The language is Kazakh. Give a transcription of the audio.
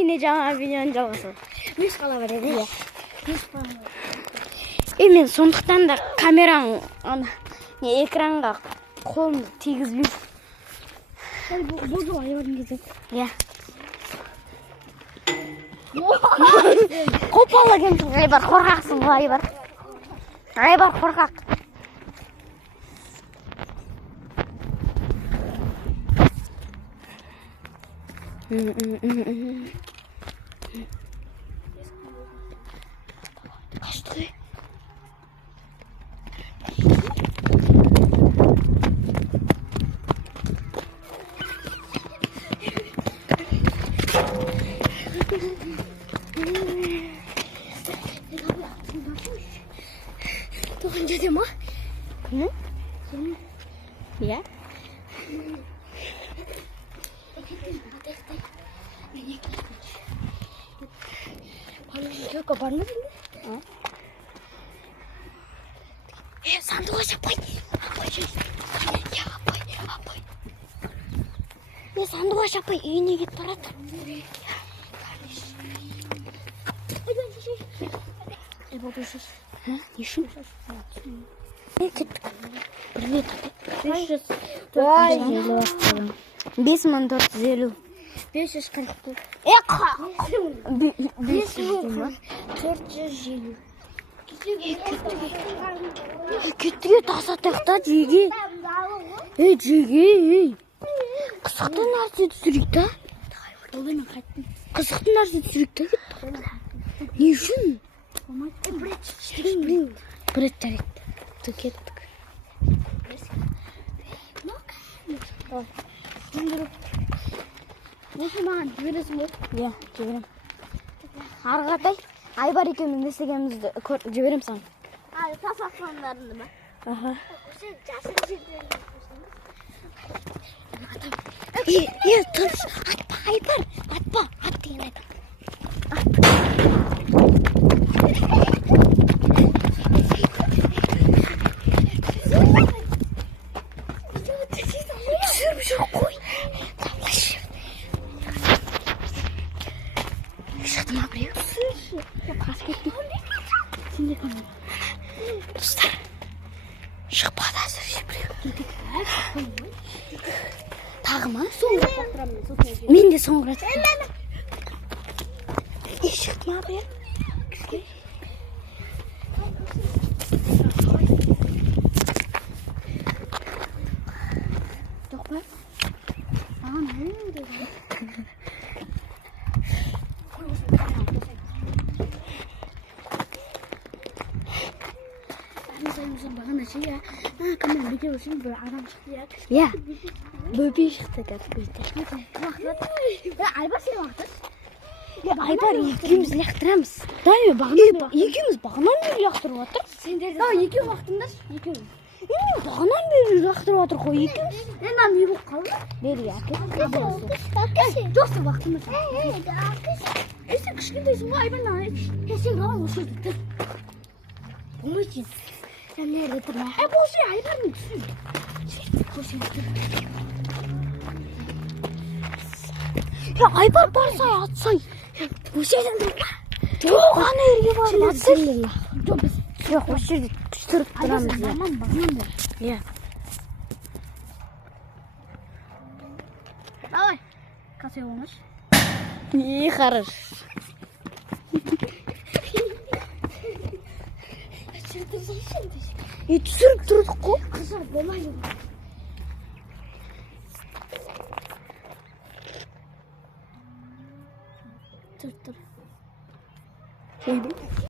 Yine жаңа видеоны жалғасады. Беш қала бар еді. Иә. Беш қала бар. Мен сондықтан да камераң не экранға қолымды тигізбеймін. Ой, бұл жол айбардың кезде. Иә. Қопал екенсің, Айбар, қорқақсың ғой, Айбар. Айбар қорқақ. Қашты. Туған жерде ма? Иә. Жоқ, бармыз енді. Сандуға шаппай. Сандуға шаппай, үйіне кетіп барады. Не үшін? Кеттік. Бірге тұтып. 5450. 540. 450. Кеттіге тасатақта жеге. Жеге. Қызықты нәрсе түсірейік та. Мен қайттым. Қызықты нәрсе түсірейік та. Не үшін? Бред жарайды. Кеттік. Осы маған жібересің бе? Иә, жіберем. Арғатай, Айбар екеуміз не істегенімізді жіберем саған. Тас атқандарыңды ма? Аха. Жасын жерден. Тұрш, атпа, Айбар, атпа, ат деген айтам. Түсіріп жүр қой. Шықты ма біреу? Қас кеттім. Сенде камера. Достар, шықпады әзір біреу. Тағы ма? Мен де соңғы рет. Шықты ма біреу? Жоқ па? Аған өйді. Бағана ше, камера беке үшін бір адам шықты. Иә, бөбей шықты деп бүйті. Айбар сен уақытыз? Айбар екеуміз лақтырамыз. Да, екеуміз бағанан бері лақтырып отыр. Сендерді. Екеу уақытыңдаш? Екеу. Бағанан бері лақтырып отыр қой екеуміз. Мен не болып қалды? Бері әкел. Жоқсы уақытымыз. Сен кішкентайсың ғой, Айбардан сен қалай осы жерде тұр. Болмайды. Сен nerede тұрма? Бұл жер Айбардың түсін. Бұл жерде тұр. Айбар барсай, атсай. Бұл жерден тұрма. Жоқ, ана ерге барып атсай. Жоқ, біз. Жоқ, осы жерде тұрып тұрамыз. Бағынан бер. Иә. Давай. Қасай оңаш. Хорош. Түсіріп тұрдық қой. Қызар болмайды. Тұр.